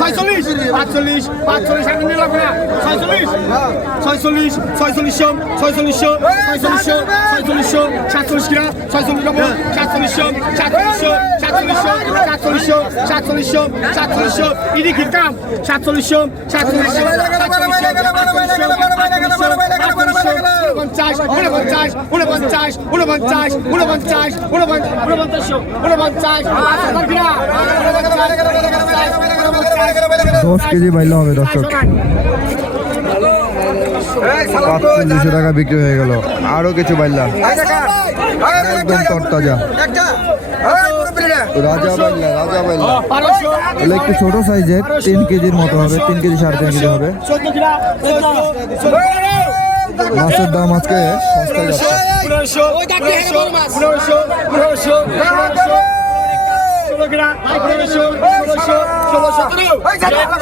ছয়চল্লিশ পাঁচচল্লিশ পাঁচচল্লিশ আমি নিলাম না ছয়চল্লিশ ছয়চল্লিশ ছয়চল্লিশশো ছয়চল্লিশশো ছয়চল্লিশশো ছয়চল্লিশশো সাতচল্লিশ কিনা ছয়চল্লিশ নম্বর সাতচল্লিশশো সাতচল্লিশশো সাতচল্লিশশো সাতচল্লিশশো সাতচল্লিশশো সাতচল্লিশশো ইডি কি কাম সাতচল্লিশশো সাতচল্লিশশো পঞ্চাশ উনপঞ্চাশ উনপঞ্চাশ উনপঞ্চাশ উনপঞ্চাশ উনপঞ্চাশ উনপঞ্চাশ দশ কেজি বাইলে হবে, দর্শক। পাঁচচল্লিশশো টাকা বিক্রি হয়ে গেল। আরও কিছু বাইলা একদম রাজা রাজা একটু ছোট সাইজের, তিন কেজির মতো হবে, তিন কেজি, সাড়ে তিন কেজি হবে। মাছের দাম আজকে সস্তা যাচ্ছে।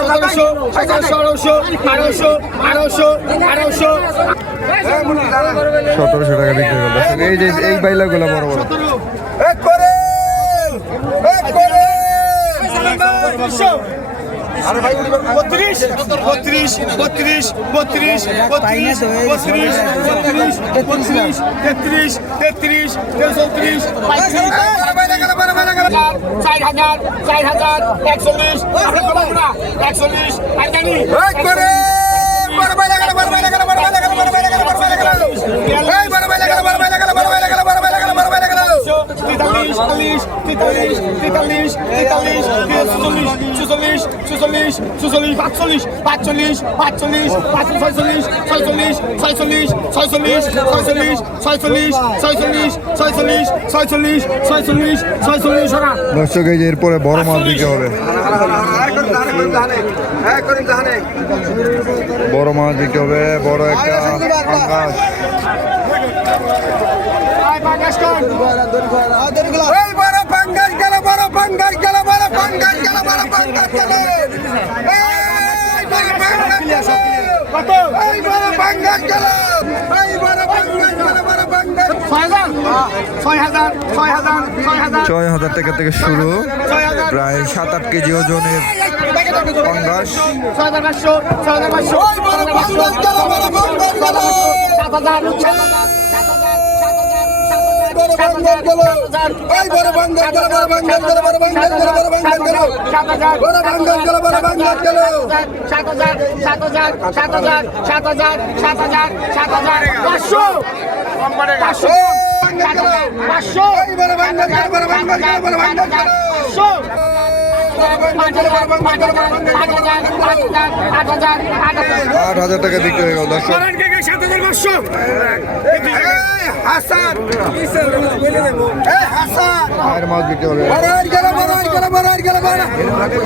সতেরোশো সতেরোশো আঠারোশো আঠারোশো আঠারোশো সতেরোশো টাকা বিক্রি হয়ে দর্শক এই যে এই বাইলাগুলো বড় বড় বত্রিশ বত্রিশ বত্রিশ বত্রিশ বত্রিশ বত্রিশ বত্রিশ বত্রিশ তেত্রিশ তেত্রিশ চৌত্রিশ চার হাজার চার হাজার একচল্লিশ। একচল্লিশ আমি জানি? বড় ভাই লাগানো বড় ভাই লাগানো বড় ভাই লাগানো বড় ভাই লাগানো বড় ভাই লাগানো বড় ভাই লাগানো তেতাল্লিশ তেতাল্লিশ তেতাল্লিশ তেতাল্লিশ চুচল্লিশ চুচল্লিশ চুচল্লিশ পাঁচচল্লিশ পাঁচচল্লিশ পাঁচচল্লিশ পাঁচচল্লিশ ছয়চল্লিশ ছয়চল্লিশ ছয়চল্লিশ ছয়চল্লিশ ছয়চল্লিশ ছয়চল্লিশ ছয়চল্লিশ ছয়চল্লিশ ছয়চল্লিশ ছয়চল্লিশ ওরা দর্শক এই যে এরপরে বড় মাছ বিক্রি হবে বড় মাছ বিক্রি হবে বড় একটা ছয় হাজার টাকা থেকে শুরু প্রায় সাত আট কেজি ওজনের পঙ্গাস ছয় হাজার পাঁচশো ছয় হাজার পাঁচশো আট হাজার টাকা বিক্রি হয়ে গেল দর্শক সাত হাজার পাঁচশো হাসান হাসান মায়ের মাছ বিক্রি হবে বড় গেল বড় গেল বড় গেল বড়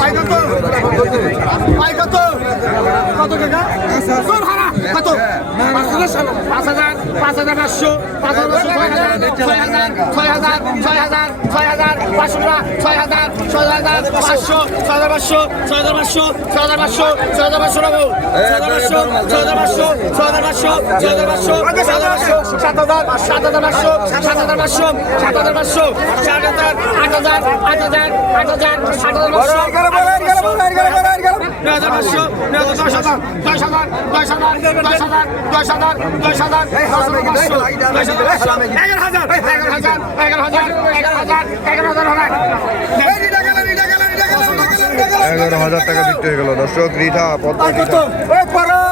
ভাই কত কত কত টাকা কত পাঁচ হাজার পাঁচ হাজার পাঁচশো পাঁচ হাজার ছয় হাজার ছয় হাজার ছয় হাজার ছয় হাজার পাঁচশো টাকা ছয় হাজার ছয় হাজার পাঁচশো ছয় হাজার পাঁচশো ছয় হাজার পাঁচশো ছয় হাজার পাঁচশো ছয় হাজার পাঁচশো ছয় হাজার পাঁচশো ছয় হাজার পাঁচশো ছয় হাজার পাঁচশো ছয় হাজার পাঁচশো সাত হাজার সাত হাজার পাঁচশো সাত হাজার পাঁচশো সাত হাজার পাঁচশো সাত হাজার আট হাজার আট হাজার আট হাজার আট হাজার পাঁচশো গেল বড় গেল বড় গেল বড় গেল নয় হাজার পাঁচশো নয় হাজার দশ হাজার দশ হাজার দশ হাজার দশ হাজার দশ হাজার দশ হাজার দশ হাজার পাঁচশো দশ হাজার এগারো হাজার এগারো এগারো এগারো এগারো এগারো টাকা বিক্রি হয়ে গেল দর্শক রিঠা পদ্মা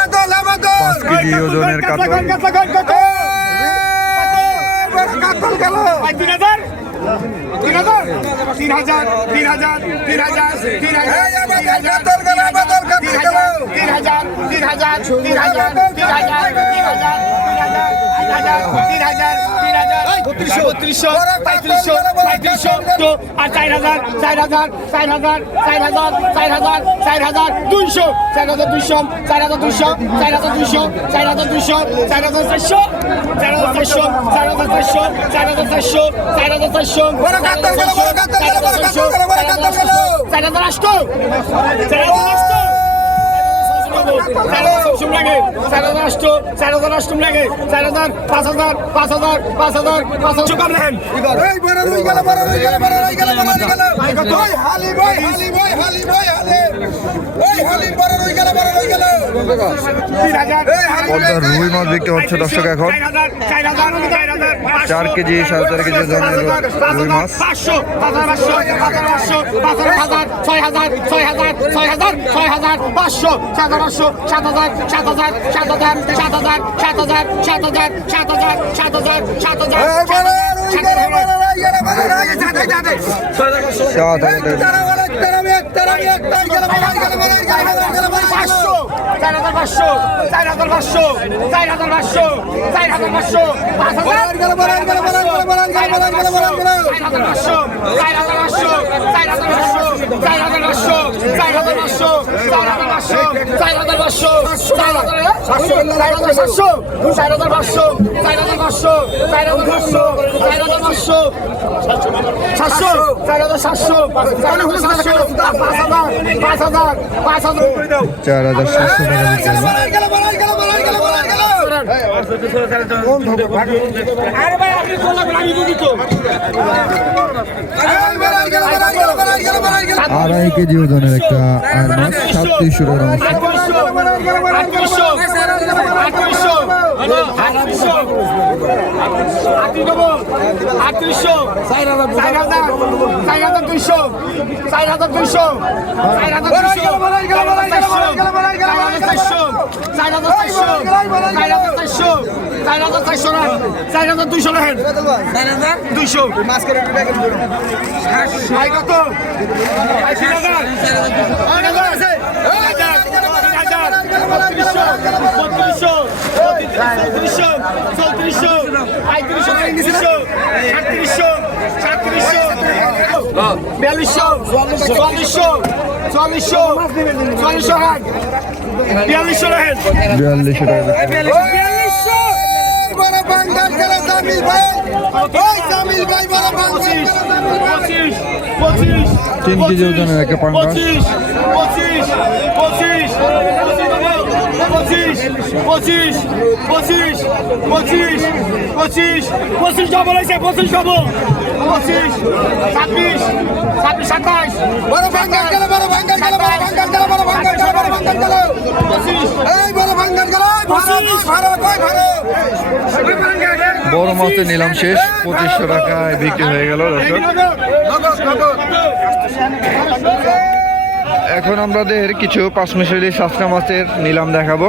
পাঁচ কেজি ওজনের কাতল তিন হাজার তিন হাজার তিন হাজার তিন হাজার। হাজার তিন হাজার আর চার হাজার চার হাজার চার হাজার চার হাজার চার হাজার চার হাজার দুইশো চার হাজার দুইশো চার হাজার দুইশো দুইশো চার হাজার দুইশো চার হাজার চারশো চার হাজার চারশো চার হাজার চারশো চার হাজার চারশো চার হাজার চারশো লাগে। চার হাজার আটশো চার হাজার অষ্টম লাগে। চার হাজার পাঁচ হাজার পাঁচ হাজার পাঁচ হাজার পাঁচ হাজার। কম নেন এই বড় রুই গেল বড় রুই গেল বড় রুই গেল বড় রুই গেল। ওই হালি বই হালি বই হালি বই হালি। ভাই হালি বড় রুই গেল বড় রুই গেল। পদ্মার রুই মাছ বিক্রি হচ্ছে দর্শক এখন চার কেজি সাড়ে চার কেজি ধরনের রুই মাছ সাত হাজার পাঁচশো চার হাজার পাঁচশো চার হাজার পাঁচশো চার হাজার পাঁচশো চার হাজার পাঁচশো পাঁচ হাজার পাঁচশো চার হাজার পাঁচশো চার হাজার পাঁচশো চার হাজার পাঁচশো চার হাজার পাঁচশো চার হাজার পাঁচশো চার হাজার পাঁচশো চার হাজার সাতশো চার হাজার পাঁচশো চার হাজার পাঁচশো চার হাজার পাঁচশো চার হাজার পাঁচশো সাতশো চার হাজার সাতশো চার হাজার সাতশো চার হাজার সাতশো টাকা আড়াই কেজি ওজনের একটা আর মাছ সাতত্রিশশো টাকা মাছ আটত্রিশশো আটত্রিশশো। চার হাজার। চার হাজার দুইশো। চার হাজার দুইশো। চার হাজার দুইশো। চার হাজার চারশো। চার হাজার চারশো। চার হাজার চারশো চার হাজার চারশো চার হাজার দুইশো। রাখেন দুইশো কত? তিন হাজার তিন হাজার আছে তিন হাজার তিন হাজার বত্রিশশো বত্রিশশো চৌত্রিশশো চৌত্রিশশো পঁয়ত্রিশশো পঁয়ত্রিশশো সাতত্রিশশো সাতত্রিশশো বিয়াল্লিশশো চুয়াল্লিশশো চুয়াল্লিশশো চুয়াল্লিশশো হাট বিয়াল্লিশশো রাখেন বিয়াল্লিশশো। বিয়াল্লিশশো বড় বাঙ্গাল গেল জামিল ভাই ওই জামিল ভাই বড় পঁচিশ পঁচিশ তিন কেজি ওজনের একটা। পঁচিশ পঁচিশ পঁচিশ পঁচিশ পঁচিশ পঁচিশ পঁচিশ পঁচিশ পঁচিশ ডবল হয়েছে পঁচিশ ডবল পঁচিশ ছাব্বিশ ছাব্বিশ সাতাশ বড় বাঙ্গাল গেল বড় বাঙ্গাল গেল বড় বাঙ্গাল গেল বড় বাঙ্গাল গেল বড় বাঙ্গাল গেল পঁচিশ এই বড় বাঙ্গাল গেল পঁচিশ। ভালো কই বড় মাছের নিলাম শেষ পঁচিশশো টাকায় বিক্রি হয়ে গেল দর্শক। এখন আমাদের কিছু পাঁচ মিশালি সাতটা মাছের নিলাম দেখাবো।